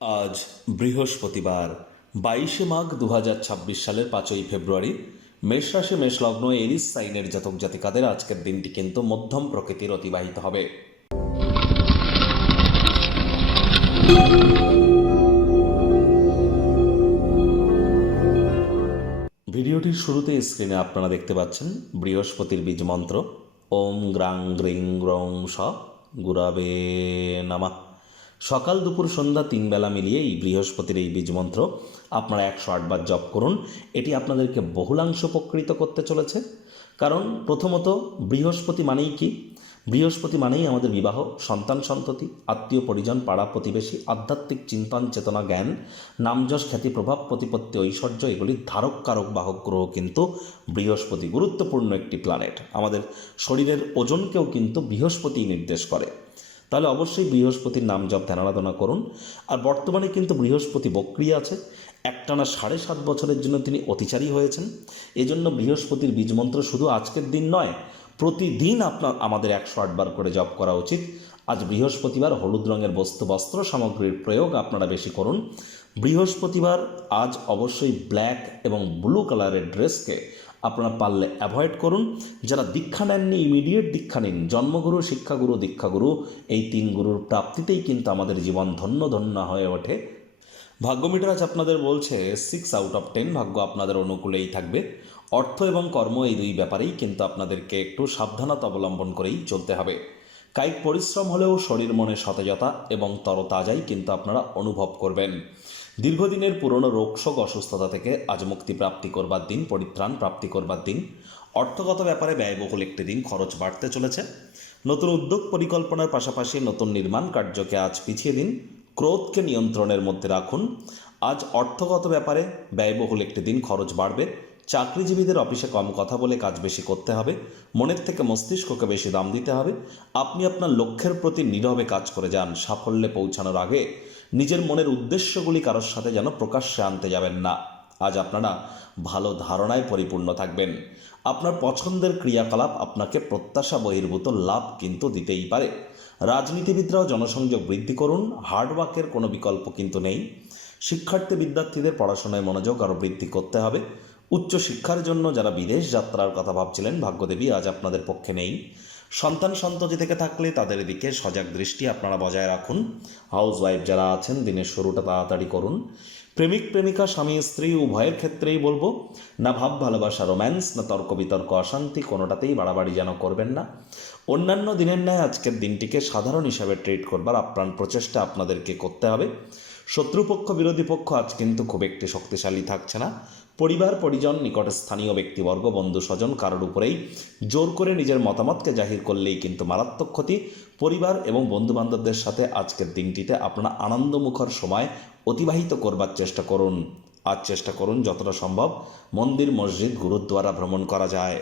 আজ বৃহস্পতিবার 22 মাঘ 2026 সালের 5ই ফেব্রুয়ারি। মেষ রাশি মেষ লগ্ন এরিস সাইনের জাতক জাতিকাদের আজকের দিনটি কিন্তু মধ্যম প্রকৃতির অতিবাহিত হবে। ভিডিওটির শুরুতে স্ক্রিনে আপনারা দেখতে পাচ্ছেন বৃহস্পতির বীজ মন্ত্র ওম গ্রাং গ্রিং গ্রং স গুরাবে নামা। সকাল দুপুর সন্ধ্যা 3 বেলা মিলিয়ে এই বৃহস্পতির এই বীজ মন্ত্র আপনারা 108 বার জপ করুন। এটি আপনাদেরকে বহুলাংশ উপকৃত করতে চলেছে। কারণ প্রথমত বৃহস্পতি মানেই কি? বৃহস্পতি মানেই আমাদের বিবাহ, সন্তান সন্ততি, আত্মীয় পরিজন, পাড়া প্রতিবেশী, আধ্যাত্মিক চিন্তন চেতনা, জ্ঞান, নামযশ, খ্যাতি, প্রভাব, প্রতিপত্তি, ঐশ্বর্য, এগুলির ধারক কারক বাহক গ্রহ কিন্তু বৃহস্পতি। গুরুত্বপূর্ণ একটি প্ল্যানেট, আমাদের শরীরের ওজনকেও কিন্তু বৃহস্পতি নির্দেশ করে। তাহলে অবশ্যই বৃহস্পতির নাম জপ ধ্যান আরাধনা করুন। আর বর্তমানে কিন্তু বৃহস্পতি বক্রী আছে, একটানা 7.5 বছরের জন্য তিনি অতিচারী হয়েছেন। এজন্য বৃহস্পতির বীজমন্ত্র শুধু আজকের দিন নয়, প্রতিদিন আমাদের 108 বার করে জপ করা উচিত। আজ বৃহস্পতিবার, হলুদ রঙের বস্ত্র সামগ্রীর প্রয়োগ আপনারা বেশি করুন। বৃহস্পতিবার আজ অবশ্যই ব্ল্যাক এবং ব্লু কালারের ড্রেসকে আপনারা পারলে অ্যাভয়েড করুন। যারা দীক্ষা নেননি ইমিডিয়েট দীক্ষা নিন। জন্মগুরু, শিক্ষাগুরু, দীক্ষাগুরু, এই 3 গুরুর প্রাপ্তিতেই কিন্তু আমাদের জীবন ধন্য ধন্য হয়ে ওঠে। ভাগ্যমিটার আজ আপনাদের বলছে 6 আউট অফ 10, ভাগ্য আপনাদের অনুকূলেই থাকবে। অর্থ এবং কর্ম এই 2 ব্যাপারেই কিন্তু আপনাদেরকে একটু সাবধানতা অবলম্বন করেই চলতে হবে। কায়িক পরিশ্রম হলেও শরীর মনে সতেজতা এবং তরতাজাই কিন্তু আপনারা অনুভব করবেন। দীর্ঘদিনের পুরনো রোগশোক অসুস্থতা থেকে আজ মুক্তি প্রাপ্তি করবার দিন, পরিত্রাণ প্রাপ্তি করবার দিন। অর্থগত ব্যাপারে ব্যয়বহুল একটি দিন, খরচ বাড়তে চলেছে। নতুন উদ্যোগ পরিকল্পনার পাশাপাশি নতুন নির্মাণ কার্যকে আজ পিছিয়ে দিন। ক্রোধকে নিয়ন্ত্রণের মধ্যে রাখুন। আজ অর্থগত ব্যাপারে ব্যয়বহুল একটি দিন, খরচ বাড়বে। চাকরিজীবীদের অফিসে কম কথা বলে কাজ বেশি করতে হবে। মনের থেকে মস্তিষ্ককে বেশি দাম দিতে হবে। আপনি আপনার লক্ষ্যের প্রতি নীরবে কাজ করে যান। সাফল্যে পৌঁছানোর আগে নিজের মনের উদ্দেশ্যগুলি কারোর সাথে যেন প্রকাশ্যে আনতে যাবেন না। আজ আপনারা ভালো ধারণায় পরিপূর্ণ থাকবেন। আপনার পছন্দের ক্রিয়াকলাপ আপনাকে প্রত্যাশা বহির্ভূত লাভ কিন্তু দিতেই পারে। রাজনীতিবিদরাও জনসংযোগ বৃদ্ধি করুন। হার্ডওয়ার্কের কোনো বিকল্প কিন্তু নেই। শিক্ষার্থী বিদ্যার্থীদের পড়াশোনায় মনোযোগ আরও বৃদ্ধি করতে হবে। উচ্চ শিক্ষার জন্য যারা বিদেশ যাত্রার কথা ভাবছিলেন, ভাগ্যদেবী আজ আপনাদের পক্ষে নেই। সন্তান সন্ততি থেকে থাকলে তাদের দিকে সজাগ দৃষ্টি আপনারা বজায় রাখুন। হাউস ওয়াইফ যারা আছেন, দিনের শুরুটা তাড়াতাড়ি করুন। প্রেমিক প্রেমিকা, স্বামী স্ত্রী উভয়ের ক্ষেত্রেই বলবো, না ভাব ভালোবাসা রোম্যান্স, না তর্ক বিতর্ক অশান্তি, কোনোটাতেই বাড়াবাড়ি যেন করবেন না। অন্যান্য দিনের ন্যায় আজকের দিনটিকে সাধারণ হিসাবে ট্রিট করবার আপ্রাণ প্রচেষ্টা আপনাদেরকে করতে হবে। শত্রুপক্ষ বিরোধী পক্ষ আজ কিন্তু খুব একটি শক্তিশালী থাকছে না। পরিবার পরিজন, নিকটে স্থানীয় ব্যক্তিবর্গ, বন্ধু স্বজন কারোর উপরেই জোর করে নিজের মতামতকে জাহির করলেই কিন্তু মারাত্মক ক্ষতি। পরিবার এবং বন্ধুবান্ধবদের সাথে আজকের দিনটিতে আপনারা আনন্দমুখর সময় অতিবাহিত করবার চেষ্টা করুন। আজ চেষ্টা করুন যতটা সম্ভব মন্দির, মসজিদ, গুরুদ্বারা ভ্রমণ করা যায়।